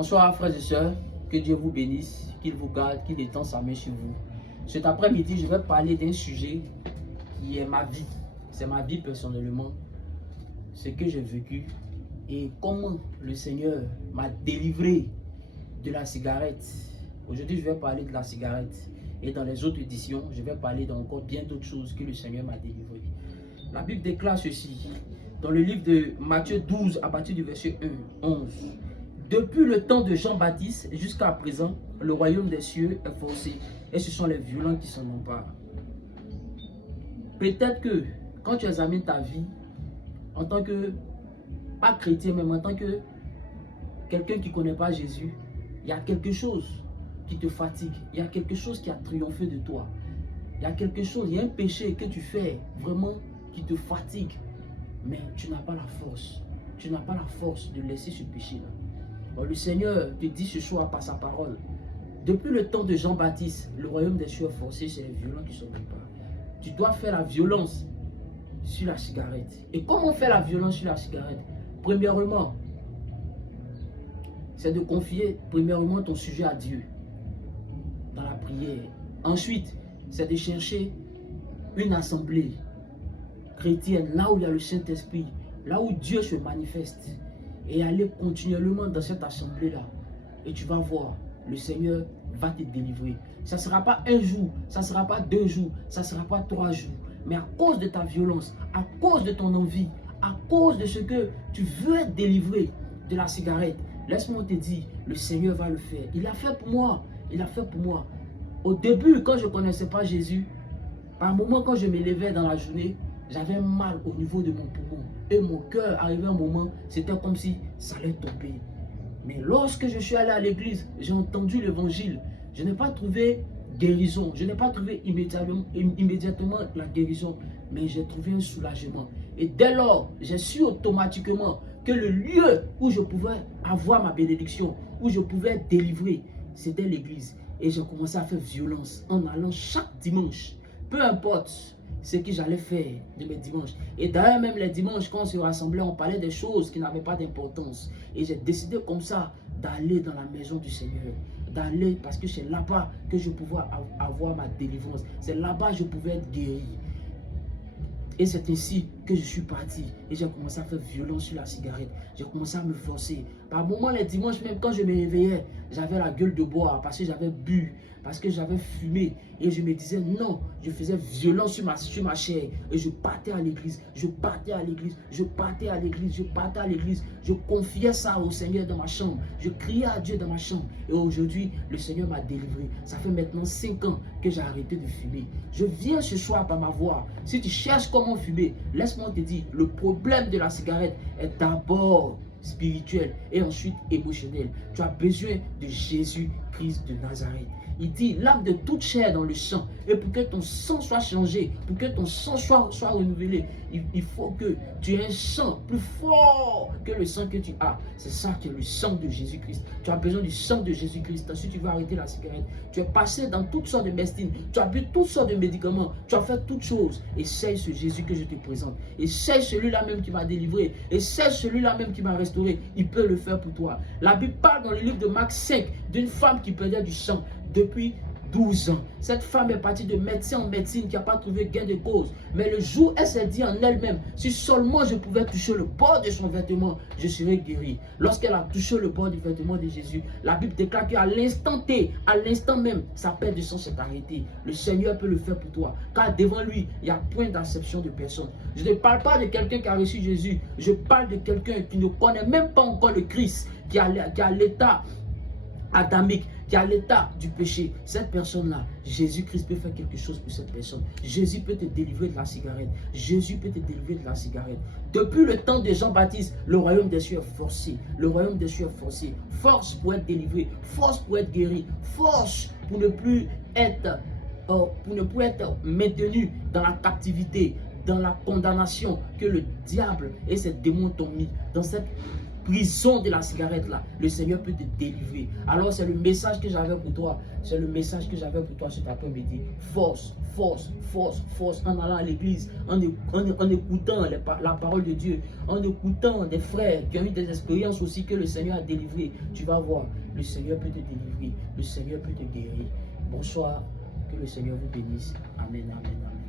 Bonsoir frères et sœurs, que Dieu vous bénisse, qu'il vous garde, qu'il étende sa main sur vous. Cet après-midi, je vais parler d'un sujet qui est ma vie. C'est ma vie personnellement, ce que j'ai vécu et comment le Seigneur m'a délivré de la cigarette. Aujourd'hui, je vais parler de la cigarette et dans les autres éditions, je vais parler d'encore bien d'autres choses que le Seigneur m'a délivré. La Bible déclare ceci dans le livre de Matthieu 12 à partir du verset 11. Depuis le temps de Jean-Baptiste jusqu'à présent, le royaume des cieux est forcé et ce sont les violents qui s'en emparent. Peut-être que quand tu examines ta vie en tant que, pas chrétien, mais en tant que quelqu'un qui ne connaît pas Jésus, il y a quelque chose qui te fatigue, il y a quelque chose qui a triomphé de toi. Il y a quelque chose, il y a un péché que tu fais vraiment qui te fatigue, mais tu n'as pas la force. Tu n'as pas la force de laisser ce péché-là. Bon, le Seigneur te dit ce soir par sa parole, depuis le temps de Jean-Baptiste, le royaume des cieux est forcé, c'est les violents qui sont préparés. Tu dois faire la violence sur la cigarette. Et comment faire la violence sur la cigarette? Premièrement, c'est de confier premièrement ton sujet à Dieu dans la prière. Ensuite, c'est de chercher une assemblée chrétienne, là où il y a le Saint-Esprit, là où Dieu se manifeste, et aller continuellement dans cette assemblée-là. Et tu vas voir, le Seigneur va te délivrer. Ça ne sera pas un jour, ça ne sera pas 2 jours, ça ne sera pas 3 jours. Mais à cause de ta violence, à cause de ton envie, à cause de ce que tu veux être délivré de la cigarette, laisse-moi te dire, le Seigneur va le faire. Il l'a fait pour moi. Il a fait pour moi. Au début, quand je ne connaissais pas Jésus, par moment, quand je me levais dans la journée, j'avais mal au niveau de mon poumon. Et mon cœur, arrivé un moment, c'était comme si ça allait tomber. Mais lorsque je suis allé à l'église, j'ai entendu l'évangile. Je n'ai pas trouvé guérison. Je n'ai pas trouvé immédiatement la guérison. Mais j'ai trouvé un soulagement. Et dès lors, j'ai su automatiquement que le lieu où je pouvais avoir ma bénédiction, où je pouvais être délivré, c'était l'église. Et j'ai commencé à faire violence en allant chaque dimanche. Peu importe ce que j'allais faire de mes dimanches. Et d'ailleurs, même les dimanches, quand on se rassemblait, on parlait des choses qui n'avaient pas d'importance. Et j'ai décidé comme ça d'aller dans la maison du Seigneur. D'aller parce que c'est là-bas que je pouvais avoir ma délivrance. C'est là-bas que je pouvais être guéri. Et c'est ainsi que je suis parti. Et j'ai commencé à faire violence sur la cigarette. J'ai commencé à me forcer. Par moments, les dimanches, même quand je me réveillais, j'avais la gueule de bois parce que j'avais bu, parce que j'avais fumé. Et je me disais non, je faisais violence sur ma chair. Et je partais à l'église, je partais à l'église, je partais à l'église, je partais à l'église. Je confiais ça au Seigneur dans ma chambre. Je criais à Dieu dans ma chambre. Et aujourd'hui, le Seigneur m'a délivré. Ça fait maintenant 5 ans que j'ai arrêté de fumer. Je viens ce soir par ma voix. Si tu cherches comment fumer, laisse-moi te dire, le problème de la cigarette est d'abord spirituel et ensuite émotionnel. Tu as besoin de Jésus-Christ de Nazareth. Il dit, l'âme de toute chair dans le sang. Et pour que ton sang soit changé, pour que ton sang soit renouvelé, il faut que tu aies un sang plus fort que le sang que tu as. C'est ça qui est le sang de Jésus-Christ. Tu as besoin du sang de Jésus-Christ. Ensuite, tu vas arrêter la cigarette. Tu es passé dans toutes sortes de médecines. Tu as bu toutes sortes de médicaments. Tu as fait toutes choses. Essaye ce Jésus que je te présente. Essaye celui-là même qui m'a délivré. Essaye celui-là même qui m'a restauré. Il peut le faire pour toi. La Bible parle dans le livre de Marc 5 d'une femme qui perdait du sang depuis 12 ans. Cette femme est partie de médecin en médecine qui n'a pas trouvé gain de cause. Mais le jour, elle s'est dit en elle-même, si seulement je pouvais toucher le bord de son vêtement, je serais guérie. Lorsqu'elle a touché le bord du vêtement de Jésus, la Bible déclare qu'à l'instant T, à l'instant même, sa perte de sang s'est arrêtée. Le Seigneur peut le faire pour toi. Car devant lui, il n'y a point d'acception de personne. Je ne parle pas de quelqu'un qui a reçu Jésus. Je parle de quelqu'un qui ne connaît même pas encore le Christ, qui a l'état adamique, qui a l'état du péché. Cette personne-là, Jésus-Christ peut faire quelque chose pour cette personne. Jésus peut te délivrer de la cigarette. Jésus peut te délivrer de la cigarette. Depuis le temps de Jean-Baptiste, le royaume des cieux est forcé. Le royaume des cieux est forcé. Force pour être délivré. Force pour être guéri. Force pour ne plus être maintenu dans la captivité, dans la condamnation que le diable et ses démons t'ont mis, dans cette prison de la cigarette là, le Seigneur peut te délivrer. Alors c'est le message que j'avais pour toi. C'est le message que j'avais pour toi cet après-midi. Force, force, force, force. En allant à l'église, en écoutant la parole de Dieu, en écoutant des frères qui ont eu des expériences aussi que le Seigneur a délivré. Tu vas voir, le Seigneur peut te délivrer. Le Seigneur peut te guérir. Bonsoir. Que le Seigneur vous bénisse. Amen, amen, amen.